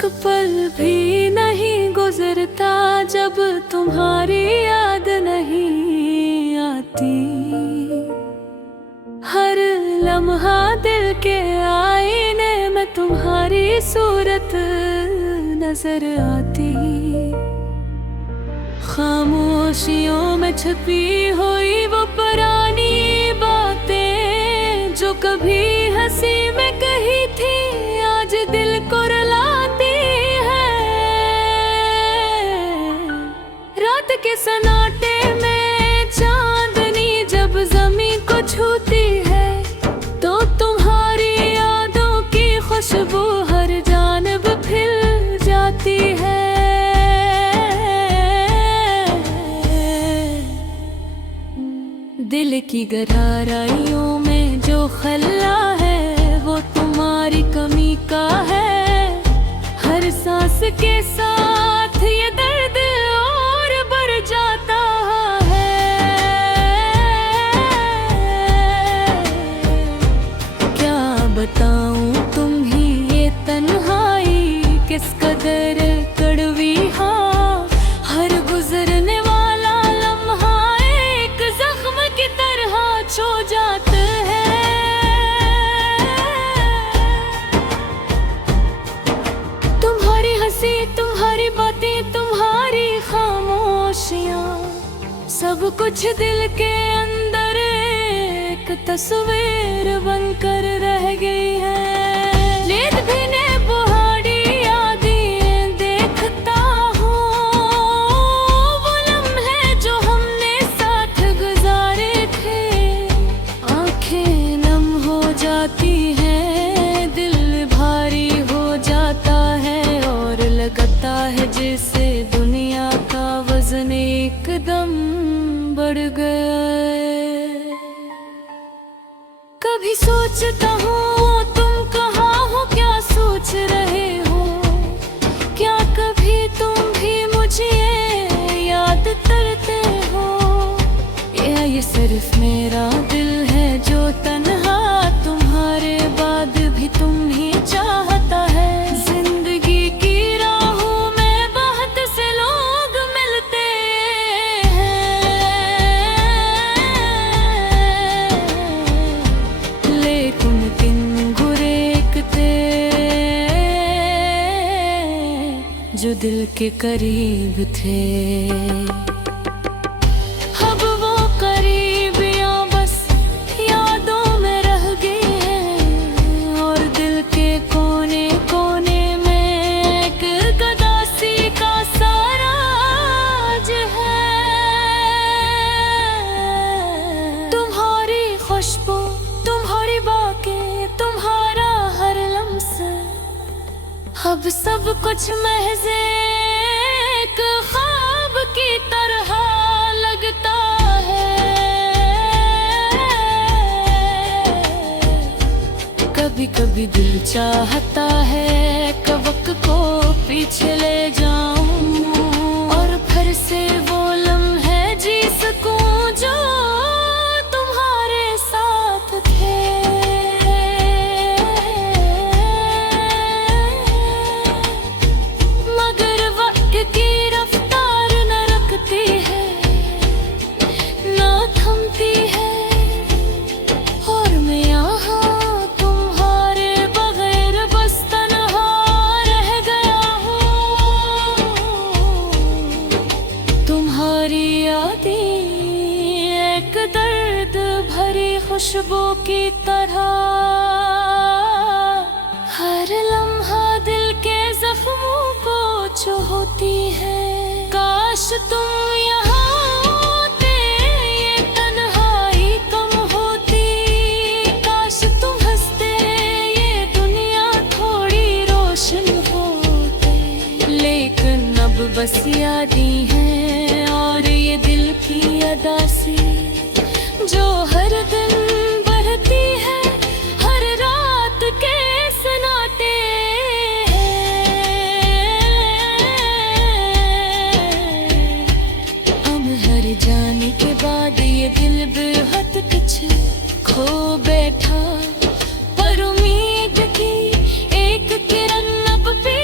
एक पल भी नहीं गुजरता जब तुम्हारी याद नहीं आती। हर लम्हा दिल के आईने में तुम्हारी सूरत नजर आती। खामोशियों में छुपी हुई वो पुरानी बातें जो कभी हंसी में कही थी आज दिल को रुलाती है। रात के सन्नाटे में चांदनी जब जमीन को छूती है तो तुम्हारी यादों की खुशबू हर जानब फैल जाती है। दिल की गहराइयों में जो खला है वो तुम्हारी कमी का है। हर सांस के साथ ये दर्द और बढ़ जाता है। क्या बताऊं तुम्हें ये तन्हाई किस कदर कड़वी। हाँ, हर गुजरने वाला लम्हा एक जख्म की तरह छू जाता है। तुम्हारी हंसी, तुम्हारी बातें, तुम्हारी खामोशियां, सब कुछ दिल के अंदर एक तस्वीर बनकर रह गई है। नींद भी ने बुहारी यादें देखता हूँ, वो लम्हे जो हमने साथ गुजारे थे। आंखें नम हो जाती हैं, दिल भारी हो जाता है और लगता है जैसे दुनिया का वजन एकदम बढ़ गया है। कभी सोचता हूँ तुम कहाँ हो, क्या सोच रहे हो। क्या कभी तुम भी मुझे याद करते हो, या ये सिर्फ मेरा दिल है जो तन्हा तुम्हारे बाद भी तुम ही चाहता है। जिंदगी की राहों में बहुत से लोग मिलते हैं, लेकिन किन गुरेक थे जो दिल के करीब थे। अब वो करीबियां बस यादों में रह गई हैं और दिल के कोने कोने में एक गदासी का साराज है। तुम्हारी खुशबू, तुम्हारी बातें, तुम्हारा हर लम्हा, अब सब कुछ महज एक ख्वाब की तरह लगता है। कभी कभी दिल चाहता है कि वक्त को पीछे ले जाऊं और फिर से वो लम्हे जी सकूं जो तुम्हारे साथ थे। मगर वक्त की रफ्तार न रखती है, ना थमती है, और मैं यहाँ तुम्हारे बगैर बस तन्हा रह गया हूँ। तुम्हारी यादें एक दर्द भरी खुशबू की तरह हर लम्हा दिल के जख्मों को छूती है। काश तुम यहाँ होते, ये तन्हाई कम होती। काश तुम हंसते, ये दुनिया थोड़ी रोशन होती। लेकिन अब बस यादें हैं और ये दिल की अदासी जो हर दिन बढ़ती है, हर रात के सन्नाटे। अब हर जाने के बाद ये दिल बेहद कुछ खो बैठा, पर उम्मीद की एक किरण अब भी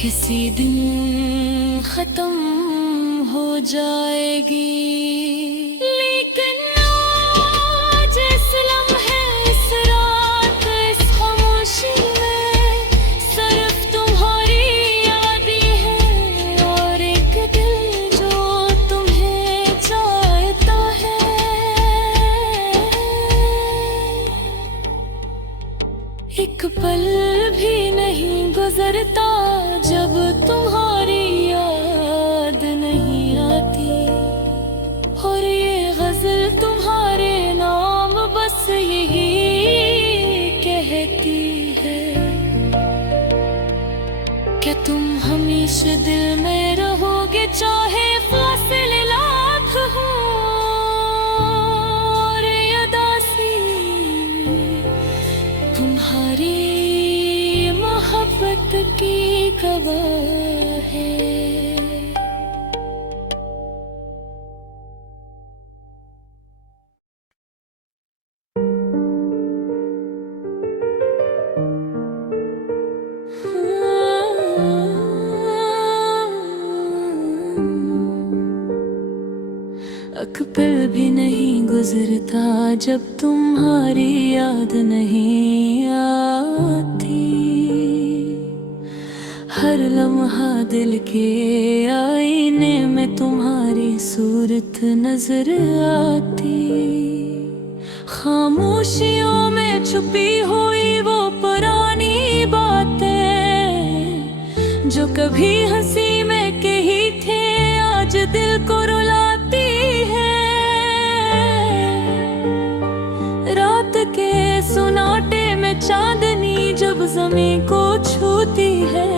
किसी दिन खत्म हो जाएगी, लेकिन आज इस लम्हे, इस रात, इस खामोशी में सिर्फ तुम्हारी याद ही है, और एक दिल जो तुम्हें चाहता है। एक पल भी नहीं गुजरता जब तुम्हारी याद नहीं आती, और ये गजल तुम्हारे नाम बस यही कहती है। क्या तुम हमेशा दिल में रहोगे, चाहे फासले लाख हो, और ये उदासी तुम्हारी मोहब्बत की गवाह है। एक पल भी नहीं गुजरता जब तुम्हारी याद नहीं आती, हर लम्हा दिल के आईने में तुम्हारी सूरत नजर आती। खामोशियों में छुपी हुई वो पुरानी बातें जो कभी हंसी में कही थे, आज दिल को रुलाती है। रात के सुनाटे में चांदनी जब ज़मीं को छूती है,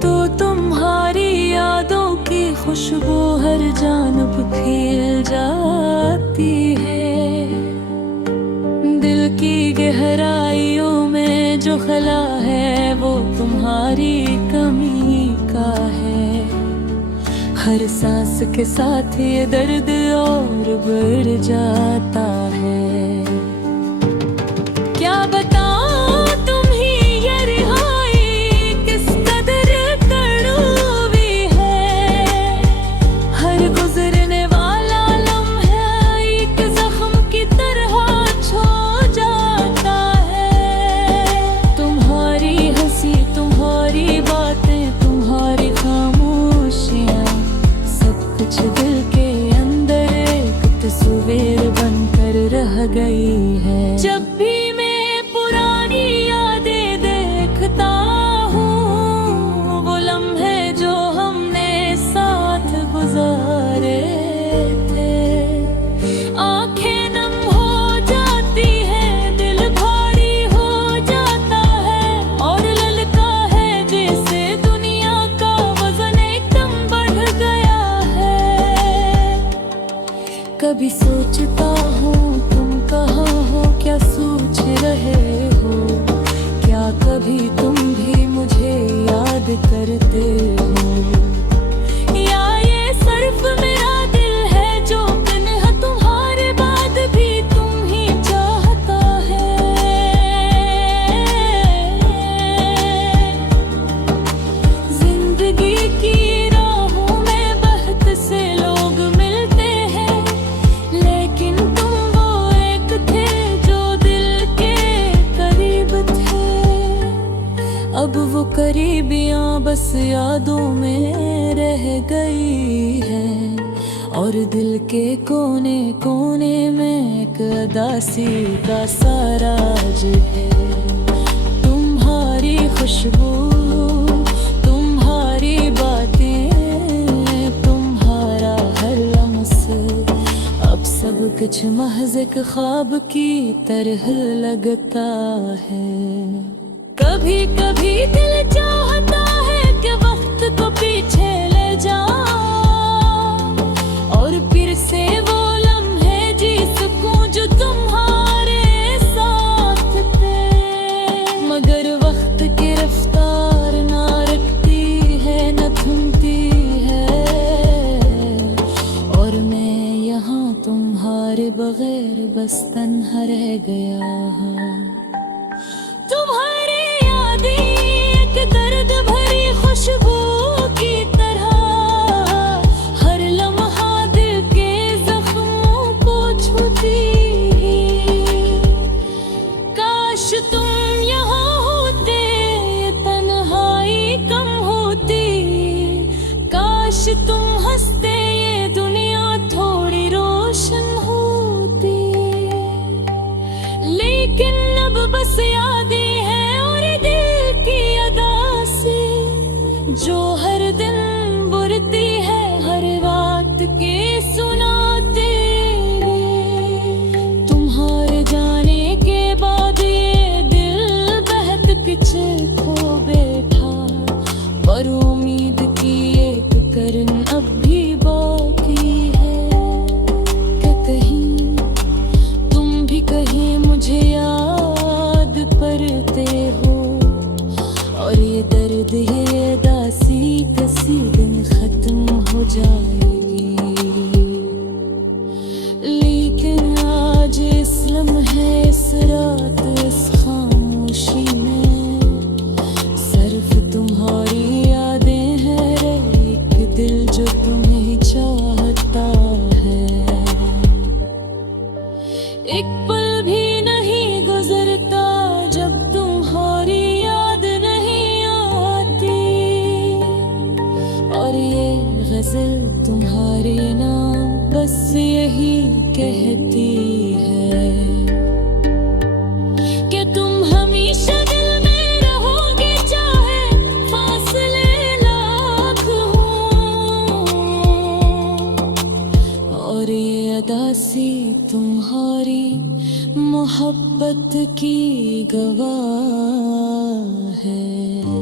तो तुम्हारी यादों की खुशबू हर जानब फैल जाती है। दिल की गहराइयों में जो खला है वो तुम्हारी कमी का है। हर सांस के साथ ये दर्द और बढ़ जाता है। क्या बताऊं तुम्हें ये रिहाई किस कदर कड़वी है, हर गुजरने वाला लम्हा एक जख्म की तरह छो जाता है। तुम्हारी हंसी, तुम्हारी बातें, तुम्हारी खामोशियाँ, सब कुछ दिल के अंदर एक तस्वीर बनकर रह गई है। जब भी मैं पुरानी यादें देखता हूँ, वो लम्हे जो हमने साथ गुजारे थे, आंखें नम हो जाती हैं, दिल भारी हो जाता है, और ललका है जैसे दुनिया का वजन एकदम बढ़ गया है। कभी सोचता हूँ तुम कहाँ हो, क्या सोच रहे हो, क्या कभी तुम भी मुझे याद करते हो, या ये सिर्फ मेरा दिल है जो तन्हा तुम्हारे बाद भी तुम ही चाहता है। जिंदगी की राहों में बहुत से लोग मिलते हैं, लेकिन तुम वो एक थे जो दिल के करीब थे। अब वो करीबियाँ बस यादों में रह गई है, और दिल के कोने कोने में एक उदासी का साराज है। तुम्हारी खुशबू, तुम्हारी बातें, तुम्हारा हर लम्स, अब सब कुछ महज एक ख्वाब की तरह लगता है। कभी कभी दिल चाहता है कि वक्त को पीछे ले जाऊं, और फिर से वो लम्हे जी सकूं जो तुम्हारे साथ थे, मगर वक्त की रफ्तार ना रखती है, न थमती है, और मैं यहाँ तुम्हारे बगैर बस तन्हा रह गया हूँ। तुम्हारी यादें एक तरह कम होती, काश तुम हंसते ये दुनिया थोड़ी रोशन होती। लेकिन अब बस यादें हैं और दिल की अदा से, जो हर दिन बुरती है हर बात के सुनाते। तुम्हारे जाने के बाद ये दिल बहक पीछे खो बैठा, पर उम्मीद की एक करन अब भी बाकी है। क्या कहीं तुम भी कहीं मुझे याद करते हो, और ये दर्द ये दासी किसी दिन खत्म हो जाएगी। लेकिन आज इस लम्हे इस रात इस खामोशी में सिर्फ तुम्हारी यादें हैं रे, एक दिल जो तुम्हें चाहता है। एक पल भी नहीं गुजरता जब तुम्हारी याद नहीं आती, और ये गजल तुम्हारे नाम बस यही कहती है कि तुम हमेशा दिल में रहोगे, चाहे फासले लाख हों। और ये अदा सी तुम्हारी मोहब्बत की गवाह है।